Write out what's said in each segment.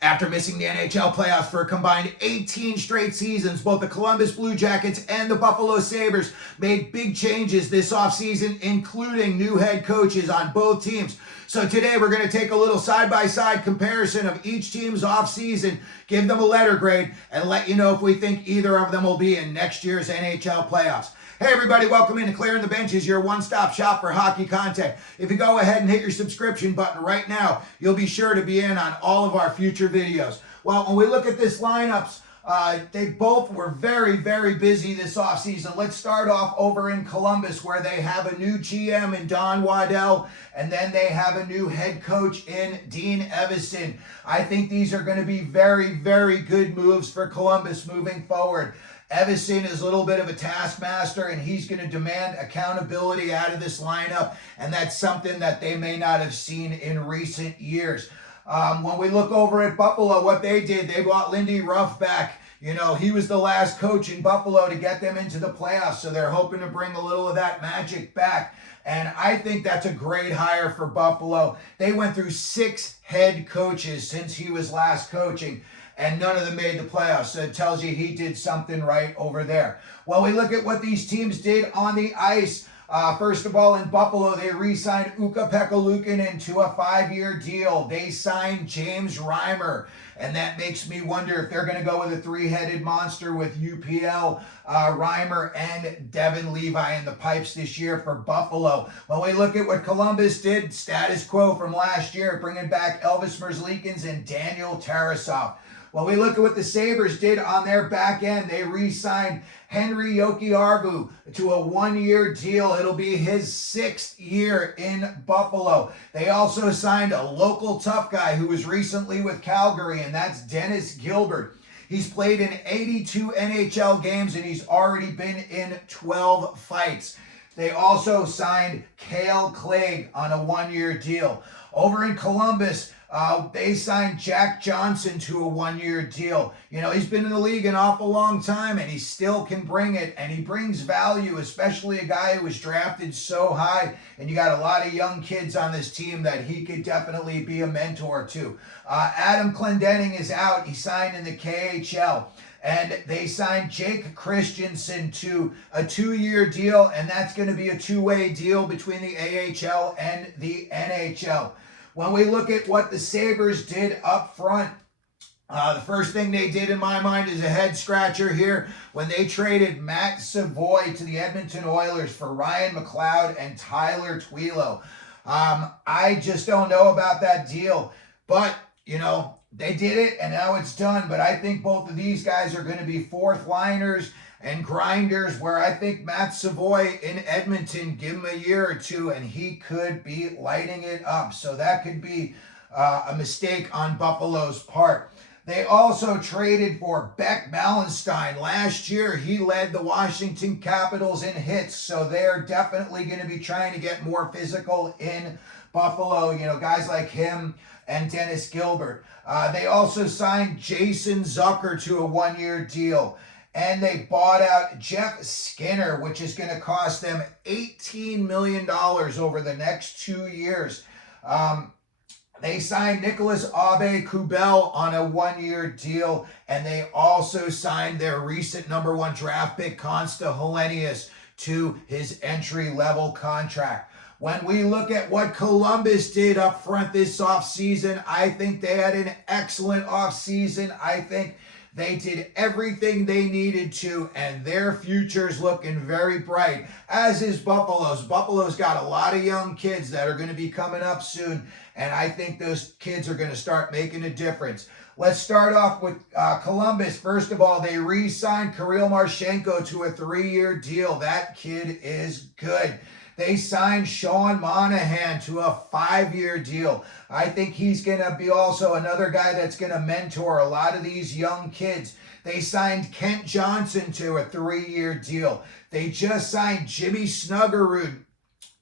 After missing the NHL playoffs for a combined 18 straight seasons, both the Columbus Blue Jackets and the Buffalo Sabres made big changes this offseason, including new head coaches on both teams. So today we're going to take a little side-by-side comparison of each team's offseason, give them a letter grade, and let you know if we think either of them will be in next year's NHL playoffs. Hey everybody, welcome into Clearing the Benches, your one-stop shop for hockey content. If you go ahead and hit your subscription button right now, you'll be sure to be in on all of our future videos. Well, when we look at this lineups, they both were very, very busy this offseason. Let's start off over in Columbus, where they have a new GM in Don Waddell, and then they have a new head coach in Dean Evason. I think these are going to be very, very good moves for Columbus moving forward. Evason is a little bit of a taskmaster, and he's going to demand accountability out of this lineup, and that's something that they may not have seen in recent years. When we look over at Buffalo, what they did, they brought Lindy Ruff back. You know, he was the last coach in Buffalo to get them into the playoffs, so they're hoping to bring a little of that magic back. And I think that's a great hire for Buffalo. They went through 6 head coaches since he was last coaching, and none of them made the playoffs. So it tells you he did something right over there. Well, we look at what these teams did on the ice. First of all, in Buffalo, they re-signed Ukko-Pekka Luukkonen to a 5-year deal. They signed James Reimer, and that makes me wonder if they're going to go with a 3-headed monster with UPL, Reimer, and Devin Levi in the pipes this year for Buffalo. When we look at what Columbus did, status quo from last year, bringing back Elvis Merzlikins and Daniel Tarasov. When we look at what the Sabres did on their back end, they re-signed Henri Jokiharju to a 1-year deal. It'll be his 6th year in Buffalo. They also signed a local tough guy who was recently with Calgary, and that's Dennis Gilbert. He's played in 82 NHL games, and he's already been in 12 fights. They also signed Cale Clegg on a 1-year deal. Over in Columbus, they signed Jack Johnson to a 1-year deal. You know, he's been in the league an awful long time, and he still can bring it, and he brings value, especially a guy who was drafted so high, and you got a lot of young kids on this team that he could definitely be a mentor to. Adam Clendening is out. He signed in the KHL. And they signed Jake Christensen to a 2-year deal, and that's going to be a 2-way deal between the AHL and the NHL. When we look at what the Sabres did up front, the first thing they did in my mind is a head scratcher here when they traded Matt Savoy to the Edmonton Oilers for Ryan McLeod and Tyler Twilo. I just don't know about that deal, but, you know, they did it, and now it's done. But I think both of these guys are going to be 4th liners and grinders, where I think Matt Savoy in Edmonton, give him a year or 2, and he could be lighting it up. So that could be a mistake on Buffalo's part. They also traded for Beck Malenstein. Last year, he led the Washington Capitals in hits, so they're definitely going to be trying to get more physical in Buffalo. You know, guys like him and Dennis Gilbert. They also signed Jason Zucker to a 1-year deal. And they bought out Jeff Skinner, which is going to cost them $18 million over the next 2 years. They signed Nicholas Aube-Kubel on a 1-year deal, and they also signed their recent number 1 draft pick, Consta Helenius, to his entry-level contract. When we look at what Columbus did up front this offseason, I think they had an excellent offseason. I think they did everything they needed to, and their future's looking very bright, as is Buffalo's. Buffalo's got a lot of young kids that are going to be coming up soon, and I think those kids are going to start making a difference. Let's start off with Columbus. First of all, they re-signed Kirill Marchenko to a 3-year deal. That kid is good. They signed Sean Monahan to a 5-year deal. I think he's going to be also another guy that's going to mentor a lot of these young kids. They signed Kent Johnson to a 3-year deal. They just signed Jimmy Snuggerud.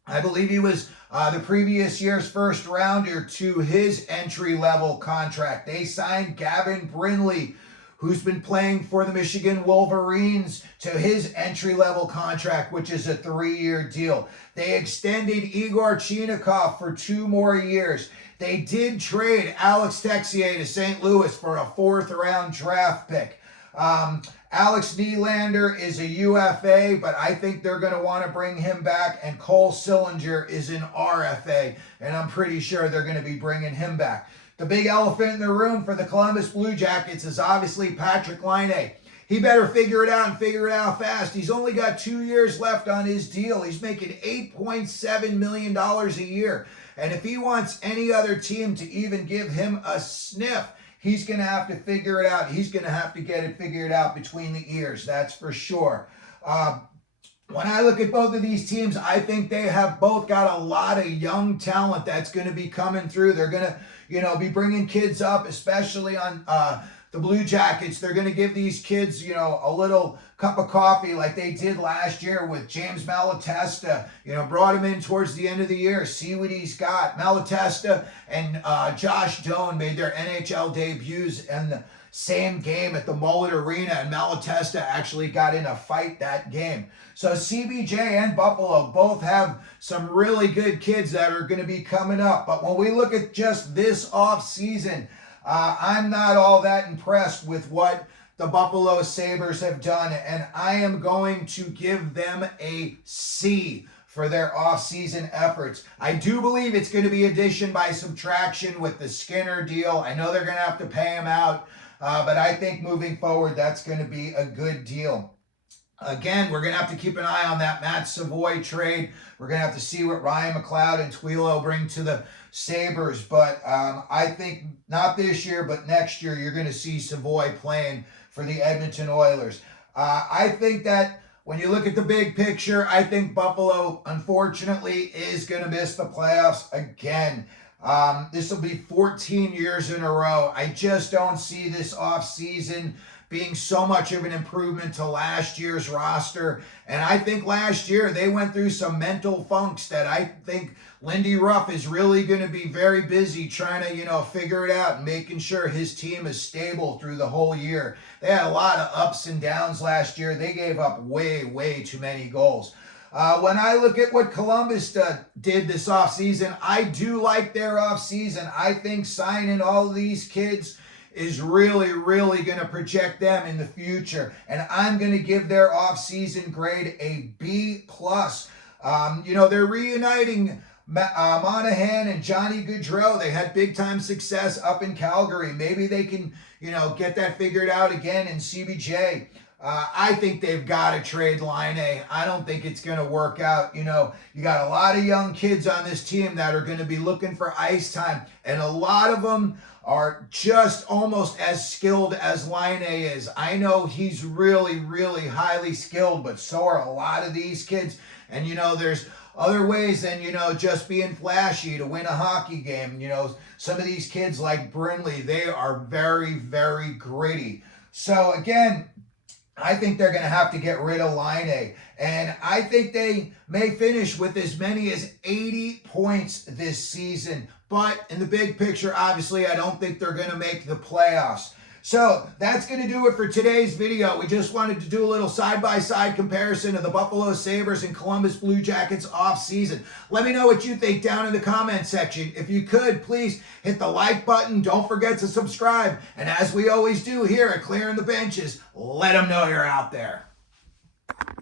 I believe he was the previous year's 1st rounder to his entry-level contract. They signed Gavin Brindley, who's been playing for the Michigan Wolverines, to his entry-level contract, which is a 3-year deal. They extended Igor Chinakhov for 2 more years. They did trade Alex Texier to St. Louis for a 4th-round draft pick. Alex Nylander is a UFA, but I think they're going to want to bring him back. And Cole Sillinger is an RFA, and I'm pretty sure they're going to be bringing him back. The big elephant in the room for the Columbus Blue Jackets is obviously Patrik Laine. He better figure it out and figure it out fast. He's only got 2 years left on his deal. He's making $8.7 million a year. And if he wants any other team to even give him a sniff, he's going to have to figure it out. He's going to have to get it figured out between the ears, that's for sure. When I look at both of these teams, I think they have both got a lot of young talent that's going to be coming through. They're going to, be bringing kids up, especially on the Blue Jackets. They're going to give these kids, a little cup of coffee like they did last year with James Malatesta. Brought him in towards the end of the year. See what he's got. Malatesta and Josh Doan made their NHL debuts in the same game at the Mullet Arena, and Malatesta actually got in a fight that game. So CBJ and Buffalo both have some really good kids that are going to be coming up. But when we look at just this offseason, I'm not all that impressed with what the Buffalo Sabres have done, and I am going to give them a C for their offseason efforts. I do believe it's going to be addition by subtraction with the Skinner deal. I know they're going to have to pay him out, but I think moving forward, that's going to be a good deal. Again, we're going to have to keep an eye on that Matt Savoy trade. We're going to have to see what Ryan McLeod and Twilo bring to the Sabres. But I think not this year, but next year, you're going to see Savoy playing for the Edmonton Oilers. I think that when you look at the big picture, I think Buffalo, unfortunately, is going to miss the playoffs again. This will be 14 years in a row. I just don't see this offseason being so much of an improvement to last year's roster. And I think last year they went through some mental funks that I think Lindy Ruff is really going to be very busy trying to, figure it out and making sure his team is stable through the whole year. They had a lot of ups and downs last year. They gave up way too many goals. When I look at what Columbus did this offseason, I do like their offseason. I think signing all of these kids is really going to project them in the future. And I'm going to give their offseason grade a B+. They're reuniting Monahan and Johnny Gaudreau. They had big-time success up in Calgary. Maybe they can, get that figured out again in CBJ. I think they've got to trade Laine. I don't think it's going to work out. You got a lot of young kids on this team that are going to be looking for ice time, and a lot of them are just almost as skilled as Laine is. I know he's really highly skilled, but so are a lot of these kids. And, there's other ways than, just being flashy to win a hockey game. Some of these kids like Brindley, they are very gritty. So, again, I think they're going to have to get rid of Laine. And I think they may finish with as many as 80 points this season. But in the big picture, obviously, I don't think they're going to make the playoffs. So that's going to do it for today's video. We just wanted to do a little side-by-side comparison of the Buffalo Sabres and Columbus Blue Jackets off-season. Let me know what you think down in the comment section. If you could, please hit the like button. Don't forget to subscribe. And as we always do here at Clearing the Benches, let them know you're out there.